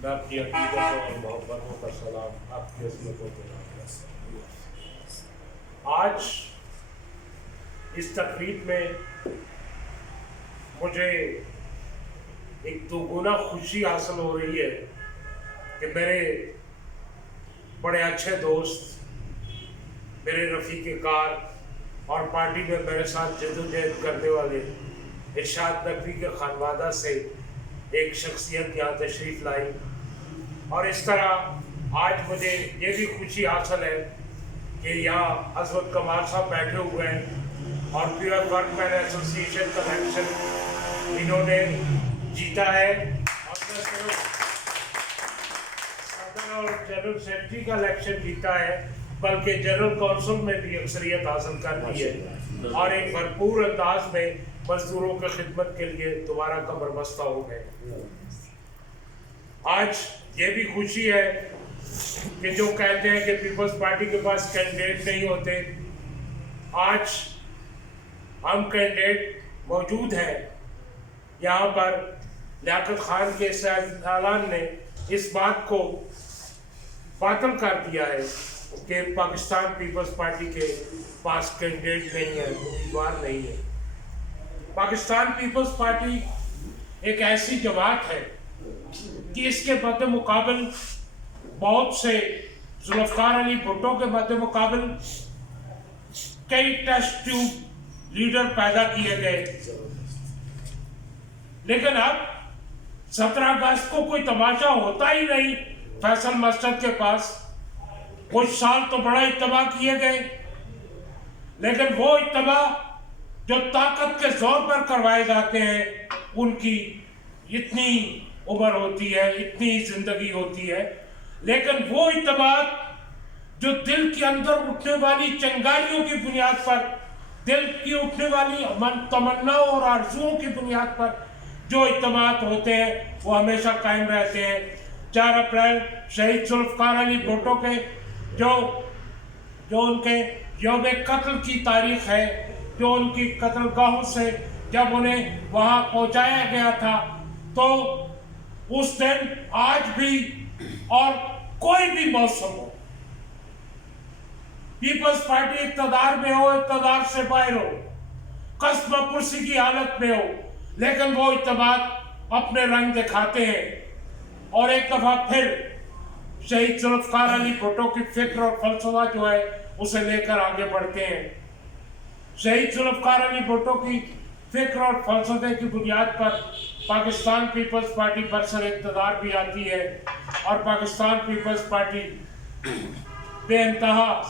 میں اپنی عقیدت اور محبتوں کا سلام آپ کی عظمتوں کو آج اس تقریب میں مجھے ایک دوگنا خوشی حاصل ہو رہی ہے کہ میرے بڑے اچھے دوست، میرے رفیق کار اور پارٹی میں میرے ساتھ جدوجہد کرنے والے ارشاد نقوی کے خانوادہ سے ایک شخصیت یہاں تشریف لائی، اور اس طرح آج مجھے یہ بھی خوشی حاصل ہے کہ یہاں عظمت کمال صاحب بیٹھے ہوئے ہیں اور پیور ورک مین ایسوسی ایشن کا الیکشن انہوں نے جیتا ہے اور صدر اور جنرل سیکرٹری کا الیکشن جیتا ہے، بلکہ جنرل کونسل میں بھی اکثریت حاصل کر لی ہے اور ایک بھرپور انداز میں مزدوروں کی خدمت کے لیے دوبارہ کمر بستہ ہو گئے۔ آج یہ بھی خوشی ہے کہ جو کہتے ہیں کہ پیپلز پارٹی کے پاس کینڈیڈیٹ نہیں ہوتے، آج ہم کینڈیڈیٹ موجود ہیں۔ یہاں پر لیاقت خان کے اعلان نے اس بات کو باطل کر دیا ہے کہ پاکستان پیپلز پارٹی کے پاس کینڈیڈیٹ نہیں ہے، امیدوار نہیں ہے۔ پاکستان پیپلز پارٹی ایک ایسی جماعت ہے کہ اس کے مد مقابل بہت سے ذوالفقار علی بھٹو کے مد مقابل کئی ٹیسٹ ٹیوب لیڈر پیدا کیے گئے، لیکن اب 17 اگست کو کوئی تماشا ہوتا ہی نہیں فیصل مسجد کے پاس۔ کچھ سال تو بڑا اجتماع کیے گئے، لیکن وہ اجتماع جو طاقت کے زور پر کروائے جاتے ہیں ان کی اتنی عمر ہوتی ہے، اتنی زندگی ہوتی ہے، لیکن وہ اجتماعات جو دل کے اندر اٹھنے والی چنگاریوں کی بنیاد پر، دل کی اٹھنے والی تمناؤں اور آرزوؤں کی بنیاد پر جو اجتماعات ہوتے ہیں وہ ہمیشہ قائم رہتے ہیں۔ 4 اپریل شہید ذوالفقار علی بھٹو کے جو ان کے یوم قتل کی تاریخ ہے، جو ان کی قتل گاہوں سے جب انہیں وہاں پہنچایا گیا تھا، تو اس دن آج بھی اور کوئی بھی موسم ہو، پیپلز پارٹی اقتدار میں ہو، اقتدار سے باہر ہو، قصب پرسی کی حالت میں ہو، لیکن وہ اجتماعات اپنے رنگ دکھاتے ہیں اور ایک دفعہ پھر شہید ذوالفقار علی بھٹو کی فکر اور فلسفہ جو ہے اسے لے کر آگے بڑھتے ہیں۔ شہید ذوالفقار علی بھٹو کی فکر اور فلسفے کی بنیاد پر پاکستان پیپلز پارٹی برسر اقتدار بھی آتی ہے، اور پاکستان پیپلز پارٹی بے انتہا